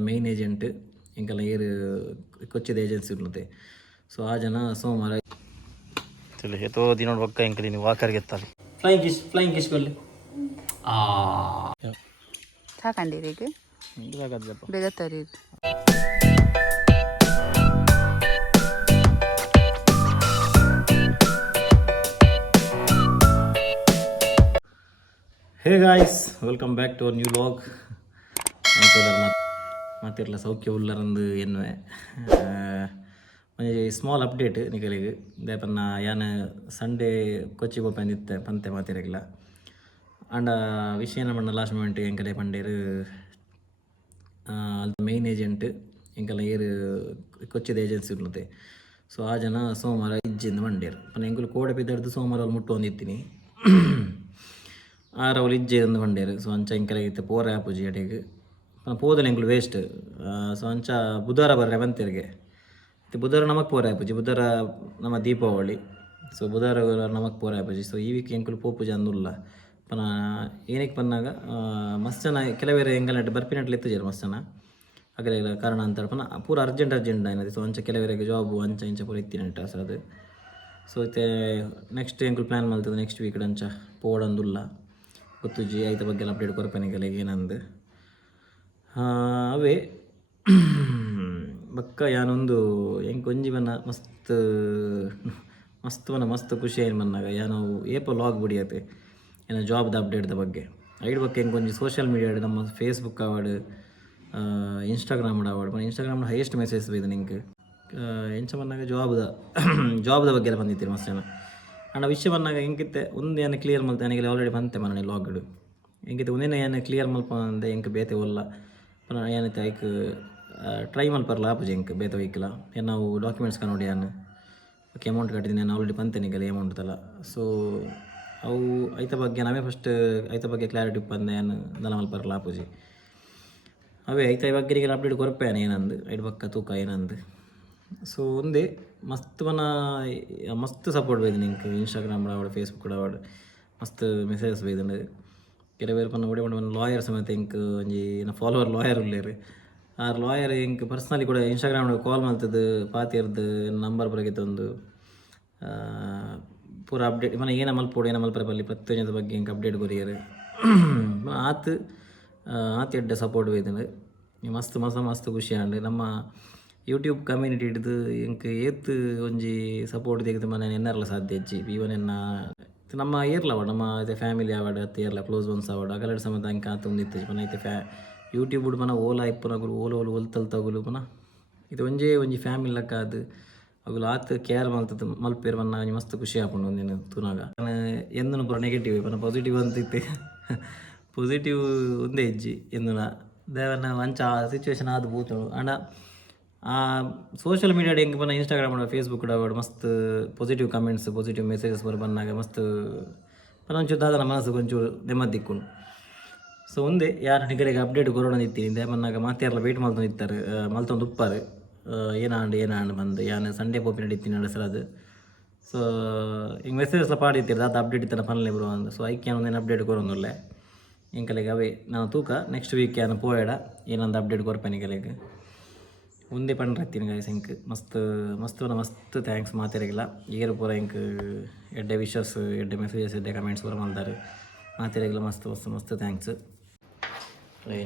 main agent ಇಂಕಲ್ಲ ಏರು ಕೊಚ್ಚಿದ agency ಇರ್ಲತೆ so ಆ ಜನ ಸೋಮವಾರ ಎತ್ತೋ ದಿನ ಬಕ್ಕ ಇಂಕಲಿ ನೀವು ವಾಕರ್ಗೆ ಎತ್ತಲ್ಲಿ ಫ್ಲೈಂಗ್ ಕಿಶ್ ಕೊಲ್ಲಿ ಸಾಕಂಡಿರಿ ಈಗ ಬೇಗ ತರಿ hey guys welcome back to our new vlog ಮಾತಿರಲ್ಲ ಸೌಖ್ಯ ಉಳ್ಳರಂದು ಎನ್ನುವೆ ಒಂಜಿ ಸ್ಮಾಲ್ ಅಪ್ಡೇಟ್ ನಿಕಲಿಗೆ ದೇಪನ್ನ ಯಾನ್ ಸಂಡೇ ಕೊಚ್ಚಿ ಪಂದಿತ್ತೆ ಪಂತೆ ಮಾತಿರಗಿಲ್ಲ ಅಂಡ ವಿಷಯನ ಪಂಡ ಲಾಸ್ಟ್ ಮೂಮೆಂಟ್ ಎಂಕಲೆ ಪಂಡೇರು ಮೇನ್ ಏಜೆಂಟ್ ಎಂಕಲ್ಲ ಏರು ಕೊಚ್ಚಿದ ಏಜೆನ್ಸಿ ಇರ್ಲತೆ ಸೊ ಆ ಜನ ಸೋಮವಾರ ಇಜ್ಜಿಂದ ಮಂಡೇರು ಪನ್ನ ಎಂಕುಲು ಕೋಡೆ ಬಿದ್ದಡ್ದು ಸೋಮವಾರ ಅಲ್ಲಿ ಮುಟ್ಟು ಒಂದಿತ್ತೀನಿ ಆರವಳು ಇಜ್ಜೆ ಒಂದು ಮಂಡೇರು ಸೊ ಅಂಚ ಇಂಕಲಾಗಿತ್ತು ಪೋರ ಆಪುಜಿ ಅಡೆಗೆ ಪೋದಲು ಎಂಕುಲು ವೇಸ್ಟ್ ಸೊ ಅಂಚ ಬುಧವಾರ ಬರ್ರೆ ಬಂತಿರ್ಗೆ ಬುಧವಾರ ನಮಕ್ ಪೋರ ಆಪುಜಿ ಬುಧವಾರ ನಮ್ಮ ದೀಪಾವಳಿ ಸೊ ಬುಧವಾರ ನಮಕ್ ಪೋರ ಆಪುಜಿ ಸೊ ಈ ವೀಕ್ ಎಂಕುಲು ಪೋಪುಜಿ ಅಂದುಲ್ಲ ಪನ ಏನಕ್ಕೆ ಪನ್ನಾಗ ಮಸ್ತ್ ಜನ ಕೆಲವೇರೆ ಎಂಗಲ್ ಬರ್ಪಿನಟ್ಲು ಎತ್ತುಜಾರು ಮಸ್ತ್ ಜನ ಹಾಗೆ ಕಾರಣ ಅಂತ ಪನ ಪೂರ ಅರ್ಜೆಂಟ್ ಏನದು ಸೊ ಅಂಚ ಕೆಲವರಿಗೆ ಜಾಬು ಅಂಚ ಇಂಚ ಪೂರ ಇತ್ತಿನಟ್ಟ ಸೊ ಅದು ಸೊ ಇತ್ತೆ ನೆಕ್ಸ್ಟ್ ಎಂಕುಲು ಪ್ಲ್ಯಾನ್ ಮಾಡ್ತದೆ ನೆಕ್ಸ್ಟ್ ವೀಕ್ ಅಂಚ ಪೋಡಂದುಲ್ಲ ಗೊತ್ತುಜಿ ಐತ ಬಗ್ಗೆ ಎಲ್ಲ ಅಪ್ಡೇಟ್ ಕೊರಪನಿಗೆಲ್ಲ ಏನಂದು ಅವೇ ಬಕ್ಕ ಯಾನೊಂದು ಹೆಂಗೆ ಕೊಂಜಿ ಬನ್ನ ಮಸ್ತ್ ಖುಷಿ ಏನು ಬನ್ನಾಗ ಯಾನು ಏಪ ಲಾಗ್ ಬಿಡಿಯತ್ತೆ ಏನೋ ಜಾಬ್ದ ಅಪ್ಡೇಟ್ದ ಬಗ್ಗೆ ಐಡ್ ಬಗ್ಗೆ ಹೆಂಗೆ ಕೊಂಚ ಸೋಷಿಯಲ್ ಮೀಡಿಯಾ ನಮ್ಮ ಫೇಸ್ಬುಕ್ ಅವಾರ್ಡ್ ಇನ್ಸ್ಟಾಗ್ರಾಮ್ ಅವಾರ್ಡ್ ಇನ್ಸ್ಟಾಗ್ರಾಮ್ನ ಹೈಯೆಸ್ಟ್ ಮೆಸೇಜ್ ಬೈದು ನಿಂಗೆ ಎಂಚ ಬಂದಾಗ ಜಾಬ್ದ ಬಗ್ಗೆ ಎಲ್ಲ ಬಂದಿತ್ತೀರಿ ಮಸ್ತ್ ಜನ ಅಂಡ್ ವಿಷಯ ಬಂದಾಗ ಹೆಂಗಿತ್ತೆ ಒಂದು ಏನು ಕ್ಲಿಯರ್ ಮಲ್ತೆ ನನಗೆ ಆಲ್ರೆಡಿ ಬಂತೆ ಮನೆ ಲಾಗ್ಡು ಹೆಂಗಿತ್ತೆ ಒಂದೇನು ಏನು ಕ್ಲಿಯರ್ ಮಲ್ಪ ಅಂದೆ ಹೆಂಗೆ ಬೇತೆ ಒಲ್ಲ ಏನೈತೆ ಐಕ್ ಟ್ರೈ ಮಲ್ಪರ್ಲ ಆಪುಜಿ ಹೆಂಗೆ ಬೇತೆ ಒಯ್ಕಲ್ಲ ಏನು ನಾವು ಡಾಕ್ಯುಮೆಂಟ್ಸ್ ನೋಡಿ ಏನು ಓಕೆ ಅಮೌಂಟ್ ಕಟ್ಟಿದ್ದೀನಿ ನಾನು ಆಲ್ರೆಡಿ ಬಂತೇನೆ ಈಗ ಅಮೌಂಟ್ ಅಲ್ಲ ಸೊ ಅವು ಐತ ಬಗ್ಗೆ ನಾವೇ ಫಸ್ಟ್ ಐತ ಬಗ್ಗೆ ಕ್ಲಾರಿಟಿ ಬಂದೆ ಏನು ದಲ ಮಲ್ಪರ್ಲ ಆಪುಜಿ ಅವೇ ಐತ ಬಗ್ಗೆರಿಗೆಲ್ಲ ಅಪ್ಡೇಟ್ ಕೊರಪೇನ ಏನಂದು ಐದು ಪಕ್ಕ ತೂಕ ಏನಂದು ಸೊ ಒಂದೇ ಮಸ್ತ್ ಸಪೋರ್ಟ್ ಬೈದು ನಿಂಗೆ ಇನ್ಸ್ಟಾಗ್ರಾಮ್ ಆವಡ್ ಫೇಸ್ಬುಕ್ ಆವಡ್ ಮಸ್ತ್ ಮೆಸೇಜಸ್ ಬೈದು ಕೆಲವೇರು ಪನ್ನ ಒಡೆ ಒಂದು ಲಾಯರ್ ಸಮೇತ ಇಂಕ್ ಒಂಜಿ ಫಾಲೋವರ್ ಲಾಯರ್ ಉಳ್ಳೇರು ಆ ಲಾಯರ್ ಇಂಕ್ ಪರ್ಸ್ನಲಿ ಕೂಡ ಇನ್ಸ್ಟಾಗ್ರಾಮ್ ಕಾಲ್ ಮಾಡ್ತದ್ದು ಪಾತಿರ್ದು ನಂಬರ್ ಬರಗಿತ್ತೊಂದು ಪೂರ ಅಪ್ಡೇಟ್ ಮನೆ ಏನ ಮಲ್ಪೋಡು ಏನ ಮಲ್ಪರ ಬಲ್ಲಿ ಪ್ರತಿಯೊಂದು ಬಗ್ಗೆ ಇಂಕ್ ಅಪ್ಡೇಟ್ ಕೊರಿಯರು ಆತ ಎಡ್ಡೆ ಸಪೋರ್ಟ್ ಬೈದನು ಮಸ್ತ್ ಖುಷಿ ಆಂಡ್ ನಮ್ಮ ಯೂಟ್ಯೂಬ್ ಕಮ್ಯುನಿಟಿ ಹಿಡಿದು ಇಂಕ ಏತ್ ಒಂಜಿ ಸಪೋರ್ಟ್ ತೆಗೆದು ಮನೆ ಎನ್ನರ್ಲ ಸಾಧ್ಯ ಹೆಚ್ಚಿ ಇವನ್ ಎನ್ನ ನಮ್ಮ ಏರ್ಲ ಅವಾರ್ಡ್ ನಮ್ಮ ಐತೆ ಫ್ಯಾಮಿಲಿ ಅವಾರ್ಡ್ ಅತ್ತೆ ಏರ್ಲ ಕ್ಲೋಸ್ ಒನ್ಸ್ ಅವಾರ್ಡ್ ಅಗಲಡ್ ಸಮೇತ ಅಂಕ ಆತ ಒಂದಿತ್ತು ಪನ ಐತೆ ಯೂಟ್ಯೂಬ್ ಬಿಡು ಪನ ಓಲಾ ಇಪ್ಪನಗುಲು ಓಲು ಒಲ್ತಲ್ ತಗುಲು ಪನ ಇದು ಒಂಜಿ ಫ್ಯಾಮಿಲಿ ಲೆಕ್ಕ ಅದು ಅಗುಲು ಆತ ಕೇರ್ ಮಲ್ತದ್ದು ಮಲ್ಪೇರು ಪನ್ನ ಮಸ್ತ್ ಖುಷಿ ಆಪುಂಡು ಒಂದಿನ ತುನಾಗ ಎಂದನು ಪೂರ ನೆಗೆಟಿವ್ ಪನ ಪಾಸಿಟಿವ್ ಅಂತಿತ್ತೆ ಪಾಸಿಟಿವ್ ಒಂದೇ ಹೆಜ್ಜಿ ಎಂದುನ ದೇವನ ಅಂಚ ಸಿಚುವೇಶನ್ ಆದ ಬೂತಳು ಅಣ್ಣ ಸೋಷಿಯಲ್ ಮೀಡಿಯಾ ಹೆಂಗೆ ಬಂದ ಇನ್ಸ್ಟಾಗ್ರಾಮ್ ಫೇಸ್ಬುಕ್ ಮಸ್ತ್ ಪಾಸಿಟಿವ್ ಕಮೆಂಟ್ಸ್ ಪಾಸಿಟಿವ್ ಮೆಸೇಜಸ್ ಬಂದಾಗ ಮಸ್ತ್ ಒಂಚೂರು ದಾದನ ಮನಸ್ಸು ಒಂಚೂರು ನೆಮ್ಮದಿ ದಿಕ್ಕೊಂಡು ಸೊ ಒಂದೇ ಯಾರು ನಿಗಲಿಗೆ ಅಪ್ಡೇಟ್ ಕೊರೋಣ ಇತ್ತೀನಿ ದೇವನ್ನಾಗ ಮಾತಾರಲ್ಲ ವೆಯ್ಟ್ ಮಾಡ್ಕೊಂಡು ಇರ್ತಾರೆ ಮಲ್ತೊಂದು ಉಪ್ಪಾರು ಏನಾಂಡು ಬಂದು ಯಾನು ಸಂಡೇ ಪೋಪಿ ನಡೀತೀನಿ ನಡೆಸೋದು ಸೊ ಹಿಂಗೆ ಮೆಸೇಜಸ್ಲ ಪಾಡಿತ್ತೀರಿ ಅದು ಅಪ್ಡೇಟ್ ಇತ್ತಾನೆ ಪನ್ಲೆ ಬರುವ ಅಂದು ಸೊ ಐಕ್ಯ ಒಂದೇನು ಅಪ್ಡೇಟ್ ಕೊರೊಂದುಲ್ಲೆ ಇಂಕಲಿಗೆ ಅವೇ ನಾನು ತೂಕ ನೆಕ್ಸ್ಟ್ ವೀಕ್ ಏನು ಪೋಯಡ ಏನೊಂದು ಅಪ್ಡೇಟ್ ಕೊರಪನಿಗಲಿಗೆ ಒಂದೇ ಪಂಡ್ರತ್ತೀನಿ ಗಾಯ್ಸ್ ಇಂಕ್ ಮಸ್ತ್ ಥ್ಯಾಂಕ್ಸ್ ಮಾತಾರಿಗಿಲ್ಲ ಏರು ಪೂರ ಇಂಕ್ ಎಡ್ಡೆ ವಿಶಸ್ ಎಡ್ಡೆ ಮೆಸೇಜಸ್ ಎಡ್ಡೆ ಕಮೆಂಟ್ಸ್ ಪೂರ ಮಾಡ್ತಾರೆ ಮಾತಾರಿಗಿಲ್ಲ ಮಸ್ತ್ ಥ್ಯಾಂಕ್ಸ್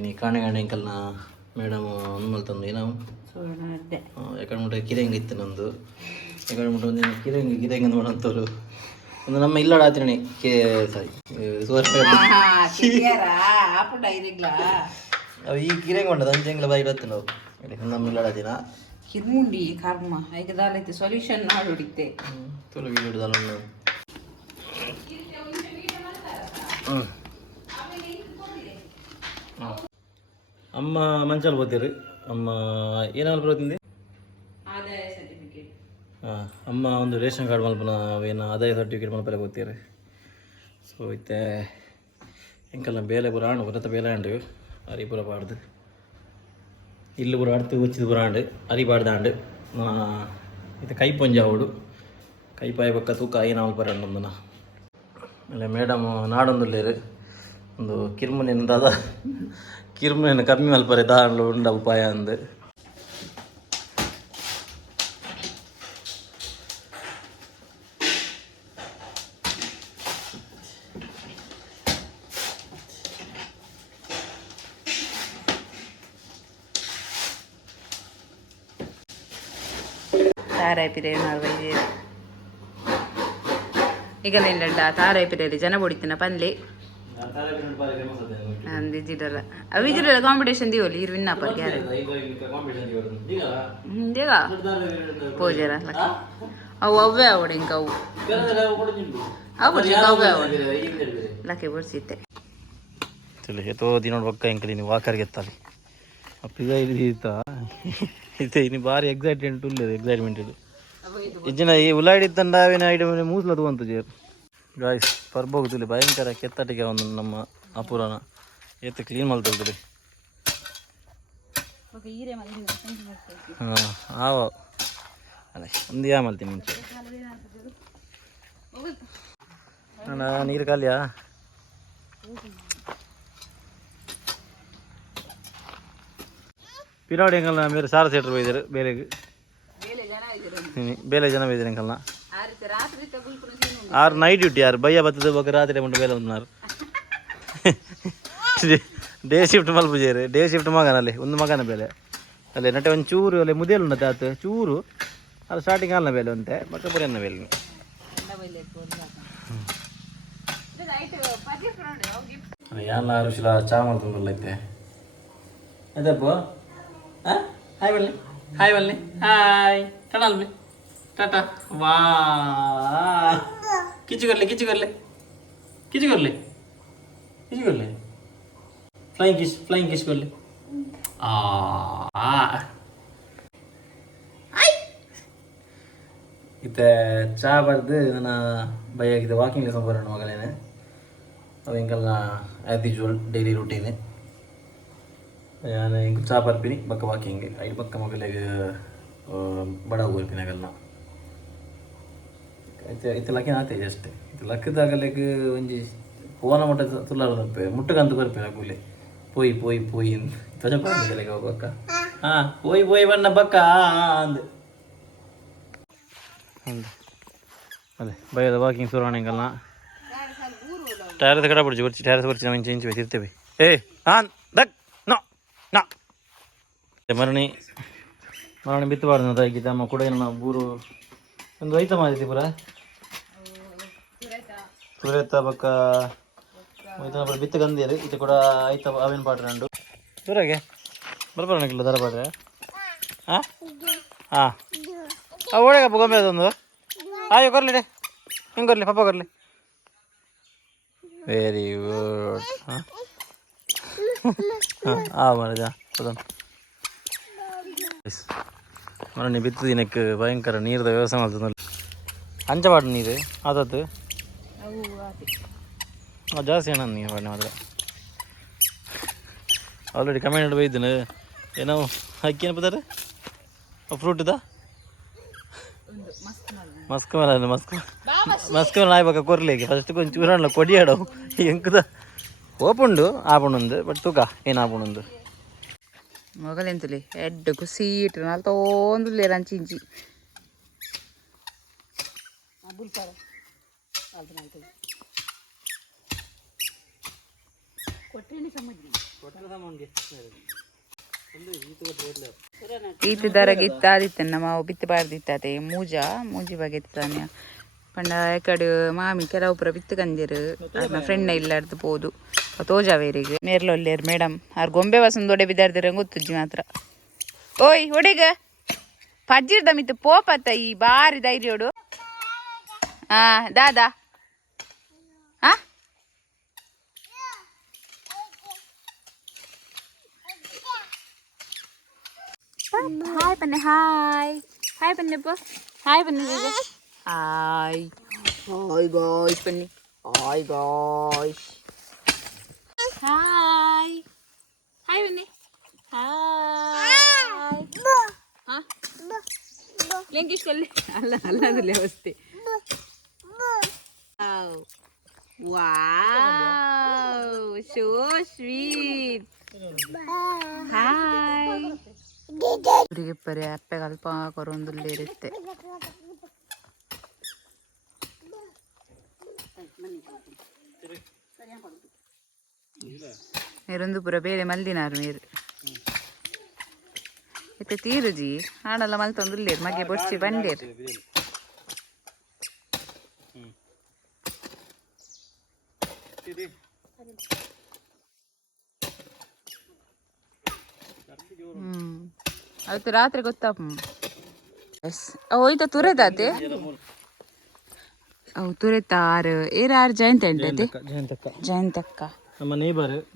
ನೀ ಕಾಣೆ ಇಂಕಲ್ನ ಮೇಡಮ್ ಅನುಮಲ್ ತಂದು ಏನೋ ಯಾಕಂದ್ರೆ ಮುಟ್ಟ ಕಿರಂಗ ಇತ್ತು ನಂದು ಯಾಕಂದ್ರೆ ಮುಟ್ಟ ಒಂದು ಕಿರಂಗ ನೋಡಂತವ್ರು ಒಂದು ನಮ್ಮ ಇಲ್ಲಡ ಆಚರಣೆ ಸಾರಿ ಈ ಕಿರಂಗ ಉಂಟದ ಅಂಚೆಂಗ್ಲ ಬಾಯಿ ಇಡತ್ತೆ ನಾವು ನಮ್ಮ ಇಲ್ಲಡ ದಿನ ಕಿರ್ಮುಂಡಿ ಕರ್ಮ ಐಕದಾಲೈತೆ ಸೊಲ್ಯೂಷನ್ ನಾಡುಡಿತ್ತೆ ತುಳು ವೀಡಿಯೋದಲ್ಲ ಅಮ್ಮ ಮಂಚಾಲ್ ಬೋತೀರಿ ಅಮ್ಮ ಏನಾದ್ರು ಬರೋತಿಂದೆ ಆದಾಯ ಸರ್ಟಿಫಿಕೇಟ್ ಅಮ್ಮ ಒಂದು ರೇಷನ್ ಕಾರ್ಡ್ ಮಲ್ಪನ ಏನು ಆದಾಯ ಸರ್ಟಿಫಿಕೇಟ್ ಮಲ್ಪರ ಬೋತೀರಿ ಸೊ ಇತ್ತೆ ಎಂಕಲ್ಲ ಬೇಲೆ ಪೂರ ಆಂಡು ಬರತ್ತ ಬೇಲೆ ಆಂಡು ಅರಿ ಪೂರ ಪಾಡ್ದು ಇಲ್ಲಿ ಪೂರ ಅಡ್ತು ಉಚ್ಚಿದ ಪೂರ ಆಂಡು ಅರಿ ಪಾಡ್ದಾಂಡು ಇದು ಕೈ ಪೊಂಜ ಅವಡು ಕೈಪಾಯ ಪಕ್ಕ ತೂಕ ಏನು ಮಲ್ಪರ ಒಂದನ ಆಮೇಲೆ ಮೇಡಮ್ ನಾಡೊಂದುಲ್ಲೇರು ಒಂದು ಕಿರ್ಮುನಿಂದ ಕಿರುಮನೆ ಕಮ್ಮಿ ಮಲ್ಪರೆ ದಾಂಡ್ಲು ಉಂಡ ಉಪಾಯ ಅಂದು താരായിപ്പിരേണ ಈಗಲೇನಿಲ್ಲ ತಾರಾಯಿಪಿರಲ್ಲಿ ಜನ ಹೊಡಿತೀನ ಪನ್ಲೆ ಅಂದಿಜಿಡಲ್ಲ ಅವಿಜಿಡಲ್ಲ ಕಾಂಪಿಟೇಷನ್ ದಿವಲ್ಲಿ ಇರು ವಿನ್ ಅಪ್ಪ ಯಾರು ದೇಗ ಪೂಜಾರ ಅವು ಅವೇ ಅವಡೆ ಇಂಕ ಅವು ಅವು ಅವೇ ಅವಡೆ ಲಕ್ಕೆ ಬರ್ಸಿತ್ತೆ ಎತ್ತೋ ದಿನ ಪಕ್ಕ ಇಂಕಲಿ ನೀವು ವಾಕರ್ಗೆ ಎತ್ತಲ್ಲಿ ಅಪ್ಪಿದ ಇದು ಇನ್ನು ಭಾರಿ ಎಕ್ಸೈಟ್ಮೆಂಟ್ ಉಳ್ಳದು ಎಕ್ಸೈಟ್ಮೆಂಟ್ ಇದು ಇಜ್ಜಿನ ಈ ಉಳ್ಳಾಡಿ ತಂಡಾವಿನ ಐಟಮ್ ಮೂಸ್ಲ ತಗೊಂತು ಜೇರು ಗಾಯ್ಸ್ ಪರ್ಬೋಗುತ್ತಿಲ್ಲ ಭಯಂಕರ ಕೆತ್ತಟಿಗೆ ಒಂದು ನಮ್ಮ ಅಪೂರನ ಎತ್ತು ಕ್ಲೀನ್ ಮಾಡ್ತಿರ್ತೀರಿ ಹಾಂ ಆವ ಅಲ್ಲ ಒಂದು ಯಾ ಮಾಡ್ತೀನಿ ಮುಂಚೆ ಅಣ್ಣ ನೀರು ಖಾಲಿಯಾ ಪಿರಾವಡಿ ಅಂಕಲ್ನ ಬೇರೆ ಸಾರ ಸೆಟ್ರ್ ಬೈದರು ಬೇರೆಗೆ ಬೇಲೆ ಜನ ಬೈದರು ಅಂಕಲ್ನ ಆರು ನೈಟ್ ಡ್ಯೂಟಿ ಯಾರು ಬಯ್ಯ ಬತ್ತದ ಬಗ್ಗೆ ರಾತ್ರಿ ಮುಂಟು ಬೇಲೆ ಉన్నారు ಡೇ ಶಿಫ್ಟ್ ಮಲ್ಪುಜೇರು ಡೇ ಶಿಫ್ಟ್ ಮಗನಲ್ಲಿ ಒಂದು ಮಗನ ಬೇಲೆ ಅಲ್ಲೇ ನಟೆ ಒಂದು ಚೂರು ಅಲ್ಲೇ ಮುದೇಲು ಉಂಟು ಆತು ಚೂರು ಅದು ಸ್ಟಾರ್ಟಿಂಗ್ ಅಲ್ಲ ಬೇಲೆ ಅಂತೆ ಮತ್ತೆ ಬರೀ ಅನ್ನ ಬೇಲೆ ಎಲ್ಲ ಋಷಿಲ ಚಾ ಮಾಡ್ಕೊಂಡ್ರಲ್ಲೈತೆ ಅದಪ್ಪ ಹಾಯ್ ಬಲ್ಲಿ ಹಾಯ್ ಬಲ್ಲಿ ಹಾಯ್ ಟಾಟಾ ಅಲ್ಬಿ ಟಾಟಾ ವಾ ಕಿಚ್ಚು ಕೊರ್ಲಿ ಕಿಚ್ಚು ಕೊರ್ಲಿ ಕಿಚ್ಚು ಕೊರ್ಲಿ ಕಿಚ್ಚು ಕೊರ್ಲಿ ಫ್ಲೈಯಿಂಗ್ ಕಿಸ್ ಕೊರ್ಲಿ ಇತ್ತೆ ಚಾ ಬರ್ದು ನನ್ನ ಬೈಯಾಗಿದ್ದೆ ವಾಕಿಂಗ್ ಲೆಸನ್ ಬರೋಣ ಮಗಳೇನೆ ಅದು ಹಿಂಗೆಲ್ಲ ಆ್ಯಸ್ ಯೂಶುವಲ್ ಡೈಲಿ ರೂಟೀನ್ ನಾನು ಹಿಂಗೆ ಚಾ ಬರ್ತೀನಿ ಬಕ್ಕ ವಾಕಿಂಗ್ ಐದು ಪಕ್ಕ ಮಗಳಿಗೆ ಬಡ ಹೋಗ್ಪಿನಾಗಲ್ಲ ಇತ್ತು ಲಕ್ಕಿನ ಆತೆ ಅಷ್ಟೇ ಇದು ಲಕ್ಕದಾಗಲಿಗೆ ಒಂಜಿ ಫೋನ ಮುಟ್ಟ ತುಲ್ಲಾರ ತಪ್ಪೆ ಮುಟ್ಟಗಂತ ಬರ್ಪೇನೆ ಕೂಲಿ ಪೋಯ್ ಪೋಯ್ ಪೋಯ್ ಧ್ವಜ ಪಾಡಿಗೆ ಹೋಗ್ಬಕ್ಕ ಹಾಂ ಪೋಯ್ ಪೋಯ್ ಬಣ್ಣ ಬಕ್ಕ ಅಂದು ಅಂದು ಅದೇ ಬೈಯದ ವಾಕಿಂಗ್ ಸುರಾಣಿಂಗಲ್ಲ ಟೈರದ ಕಡೆ ಬಿಡ್ಜಿ ಬರ್ಚಿ ಟೈರದ ಬರ್ಚಿ ನಾವು ಇಂಚು ತಿರ್ತೇವೆ ಹಾಂ ದಕ್ ನೋ ನಾ ಮರಣಿ ಬಿತ್ತಬಾರ್ದು ಅದಾಗಿದ್ದ ಅಮ್ಮ ಕೂಡ ನಾವು ಬೂರು ಒಂದು ಐತ ಮಾಡಿದ್ವಿ ಪುರ ಸುರೇತ ಬಕ್ಕ ಬಿತ್ತ ಗಂದಿಯರು ಇದು ಕೂಡ ಐತ ಅವೇನು ಪಾಡ್ರೆ ನಂಡು ದೂರಾಗೆ ಬರ್ಬರಣಿಲ್ಲ ದರ ಪಾಡ್ರೆ ಹಾಂ ಹಾಂ ಓಡಗಪ್ಪ ಗೊಂಬೆ ಅದೊಂದು ಆಯೋ ಕೊರ್ಲಿ ಹಿಂಗೆ ಕೊರ್ಲಿ ಪಪ್ಪ ಕೊರ್ಲಿ ವೆರಿ ಗುಡ್ ಹಾಂ ಹಾಂ ಮರಜ ಅದೊಂದು ಮರಣಿ ಬಿತ್ತು ದಿನಕ್ಕೆ ಭಯಂಕರ ನೀರದ ವ್ಯವಸ್ಥೆ ಮಾಡ್ತದೆ ಅಂಚಪಾಡು ನೀರು ಆದದ್ದು ಜಾಸ್ತಿ ಅಣ್ಣ ನೀವು ಬಣ್ಣ ಮಾತ್ರ ಆಲ್ರೆಡಿ ಕಮೆಂಟ್ ಬೈದಿನ ಏನೋ ಅಕ್ಕಿ ಏನಪ್ಪಾರೆ ಫ್ರೂಟ್ ಇದ ಮಸ್ಕ್ ಮೇಲೆ ಮಸ್ಕ್ ಮೇಲೆ ಆಯ್ಬೇಕ ಕೊರ್ಲಿಕ್ಕೆ ಫಸ್ಟ್ ಕೊಂಚ ಚೂರಣ್ಣ ಕೊಡಿಯಾಡೋ ಎಂಕದ ಓಪುಂಡು ಆಪುಂಡು ಬಟ್ ತೂಕ ಏನು ಆಪುಂಡು ಮೊಗಲೆಂತಲಿ ಎಡ್ಡು ಕುಸೀಟ್ ನಾಲ್ ತೋಂದುಲ್ಲೆ ರಂಚಿಂಚಿ ಈತ ದರಗೆ ಇತ್ತಾದಿತ್ತ ನಮ್ಮ ಬಿತ್ತು ಬಾರ್ದಿತ್ತಾತೆ ಮೂಜಿ ಬಗ್ಗೆ ಎತ್ತಾನೆ ಪಂಡ ಎಕಡೆ ಮಾಮಿ ಕೆಲವು ಪುರ ಬಿತ್ತು ಕಂದಿರು ನನ್ನ ಫ್ರೆಂಡ್ ಇಲ್ಲಾರ್ದು ಪೋದು ತೋಜಾವೇರಿಗೆ ಮೇರ್ಲೊಲ್ಲೇರು ಮೇಡಮ್ ಅವ್ರ ಗೊಂಬೆ ವಾಸನ ದೊಡ್ಡ ಬಿದ್ದಾರ್ದಿರ ಗೊತ್ತುಜ್ಜಿ ಮಾತ್ರ ಓಯ್ ಹೊಡೆಗ ಪಜ್ಜಿರ್ದ ಮಿತ್ತು ಪೋಪತ್ತ ಈ ಬಾರಿ ಧೈರ್ಯೋಡು ದಾದಾ ಹಾಯ್ ಬನ್ನಿ ಹಾಯ್ ಬನ್ನಿ ಹಾಯ್ ಬನ್ನಿ ಹಾಯ್ ಗಾಯ್ಸ್ ಬನ್ನಿ ಹಾಯ್ ಗಾಯ್ಸ್ ಹಾಯ್ ಬನ್ನಿ ಹಾಯ್ ಲೆಂಕಿಸ್ಕೊಳ್ಳಿ ಅಲ್ಲ ಅದ್ರಲ್ಲಿ ಅವಸ್ಥೆ ವಾವ್ ಸೋ ಸ್ವೀಟ್ ಹಾಯ್ ಇವರಿಗೆ ಪರಿ ಅಪ್ಪೆ ಅಲ್ಪ ಕೊರೊಂದುಲ್ಲೇ ಇರುತ್ತೆ ಮೇರೊಂದು ಪುರ ಬೇರೆ ಮಲ್ದಿನಾರು ಮೇರು ಇತ್ತೆ ತೀರುಜಿ ಹಾಡೆಲ್ಲ ಮಲ್ತೊಂದುಲ್ಲೇರು ಮಗೆ ಬೊಡ್ಸಿ ಬಂಡೇರು ಅವತ್ತು ರಾತ್ರಿ ಗೊತ್ತಾಪ ಹೋಯ್ತ ತುರೆದಾತೆ ಅವು ತುರೆತಾರು ಏರಾರು ಜಯಂತ ಎಂಟೈತೆ ಜಯಂತಕ್ಕ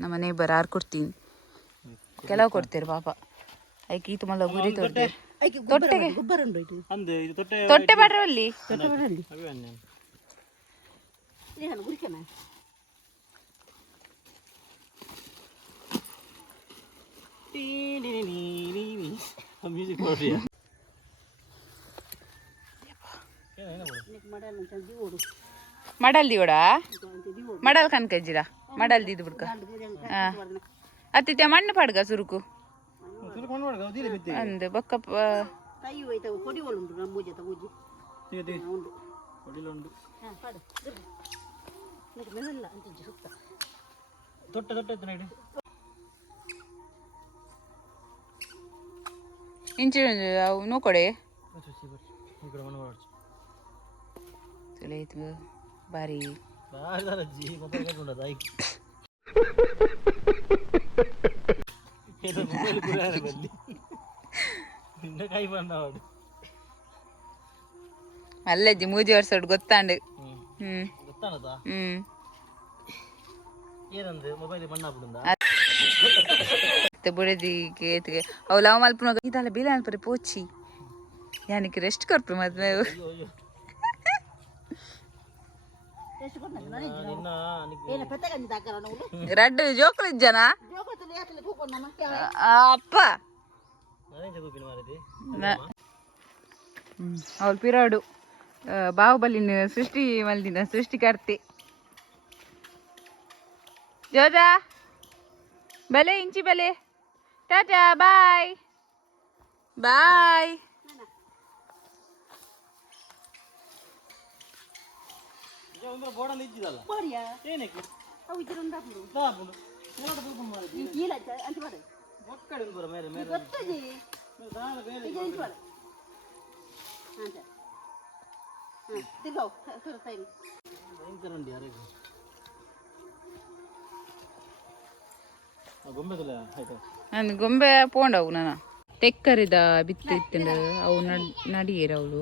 ನಮ್ಮ ನೇಬರ್ ಆರು ಕೊಡ್ತೀನಿ ಕೆಲವು ಕೊಡ್ತೀರಿ ಪಾಪ ಐಕಿ ಈತು ಮಲ್ಲ ಗುರಿ ತೊಟ್ಟೆ ತೊಟ್ಟೆಗೆ ತೊಟ್ಟೆ ಬಾಡ್ರಲ್ಲಿ ಮಡಲ್ ದಿವಡ ಮಡಲ್ ಕನ್ಕಜ್ಜಿರ ಮಡಲ್ ದಿದ್ದು ಬಿಡ್ಕ ಅತ್ತಿತ್ಯ ಮಣ್ಣು ಪಡ್ಗ ಸುರುಕು ಅಂದು ಬೊಕ್ಕ ಇಂಚು ಅವು ನೋಕೊಡೆ ಚಲೋ ಬಾರಿ ಅಲ್ಲಜ್ಜಿ ಮೂಜಿ ವರ್ಷ ಗೊತ್ತಾಂಡು ಬುಡದಿ ಕೇತಿಗೆ ಅವು ಲವ್ ಮಲ್ಪನ ಇದಲ್ಲ ಬೀಲ ಅನ್ಪರೆ ಪೋಚಿ ಯಾನಿಕ್ಕೆ ರೆಸ್ಟ್ ಕೊರ್ಪೆ ಮದ್ವೆ ರಡ್ಡು ಜೋಕುಲು ಜನ ಅಪ್ಪ ಅವಳು ಪಿರಾಡು ಬಾಹುಬಲಿನ ಸೃಷ್ಟಿ ಮಲ್ದಿನ ಸೃಷ್ಟಿಕರ್ತೆ ಜೋಜಾ ಬಲೆ ಇಂಚಿ ಬಲೆ ಟಾಟಾ ಬಾಯ್ ಬಾಯ್ ನಾನು ಗೊಂಬೆ ಪೋಂಡವು ನಾನು ತೆಕ್ಕರಿದ ಬಿತ್ತು ಇತ್ತಂಡು ಅವು ನಡಿಯೇರು ಅವಳು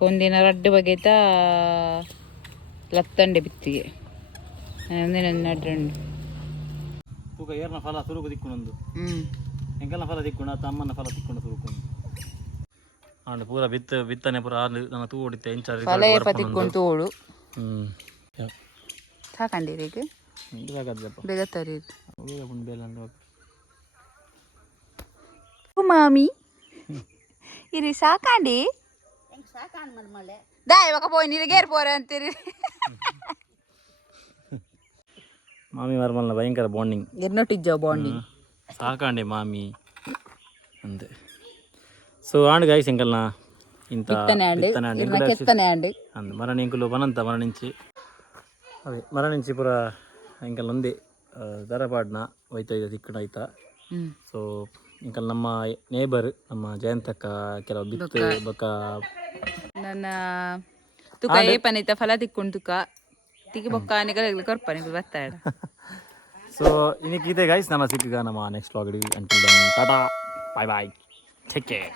ಒಂದಿನ ರಡ್ಡು ಬಗೆತ ಲತ್ತಂಡೆ ಬಿತ್ತಿಗೆ ಒಂದಿನ ನಡ್ರಂಡು ತೂಕ ಏರ್ನ ಫಲ ಸುರುಕು ತಿಕ್ಕೊಂಡು ಎಂಕಲ್ನ ಫಲ ತಿಕ್ಕೊಂಡು ಆತ ಅಮ್ಮನ ಫಲ ತಿಕ್ಕೊಂಡು ಸುರುಕೊಂಡು ಆಂಡ್ ಪೂರ ಬಿತ್ತನೆ ಪೂರ ಆರು ನನ್ನ ತೂ ಹೊಡಿತೆ ಇಂಚಾರ್ಜ್ ಫಲ ತಿಕ್ಕೊಂಡು ತೋಳು ಸಾಕಂಡೀರಿ ಈಗ ಬೇಗ ತರೀರಿ ಮಾಮಿ ಇರಿ ಸಾಕಾಂಡಿ ದಾ ಇವಾಗ ಪೋಯ್ ನೀರಿಗೇರ್ ಪೋರೆ ಅಂತೀರಿ ಮಾಮಿ ಮರ್ಮಲ್ನ ಭಯಂಕರ ಬಾಂಡಿಂಗ್ ಎನ್ನೊಟ್ಟಿಜ್ಜ ಬಾಂಡಿಂಗ್ ಸಾಕಾಂಡೆ ಮಾಮಿ ಅಂದೆ ಸೊ ಆಂಡ್ ಗಾಯ್ಸ್ ಎಂಕಲ್ನ ಇಂತ ಕೆತ್ತನೆ ಆಂಡ್ ಅಂದ್ ಮರಣಿ ಎಂಕುಲು ಬನಂತ ಮರಣಿಂಚಿ ಅದೇ ಮರಣಿಂಚಿ ಪೂರ ಎಂಕಲ್ ಒಂದೇ ದರಪಾಡ್ನ ಒಯ್ತಾ ತಿಕ್ಕಡ ಆಯ್ತಾ ಸೊ ಎಂಕಲ್ ನಮ್ಮ ನೇಬರ್ ನಮ್ಮ ಜಯಂತಕ್ಕ ಕೆಲವು ಬಿತ್ತು ಬೊಕ್ಕ ನನ್ನ ತುಕ ಏಪನೈತ ಫಲ ತಿಕ್ಕೊಂಡು ತುಕ ತಿಕ್ಕಿ ಬೊಕ್ಕ ನಿಗಲ ಕೊರ್ಪ ನಿಗಲು ಬರ್ತಾಡ ಸೊ ಇನ್ನಿಕ್ಕೆ ಇದೆ ಗೈಸ್ ನಮ್ಮ ಸಿಕ್ಕ ನಮ್ಮ next vlog until then tata bye bye take care